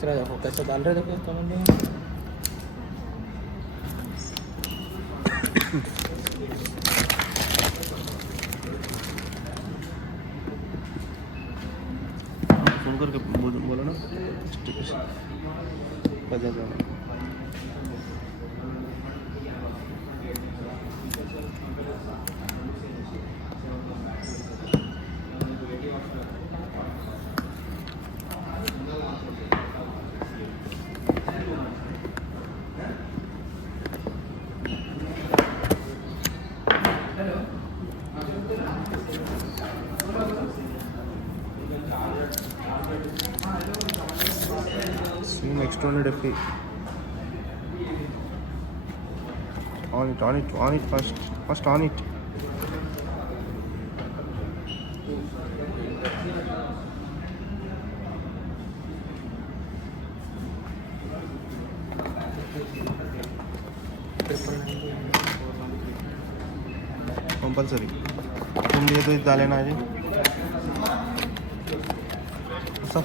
कचरा देखो कैसे डाल रहे देखो कमेंट में। फोन करके बोलो ना बजा जाओ। Next on it, FA. On it first on it. Compulsory तुम लिए तो डाले ना जी सब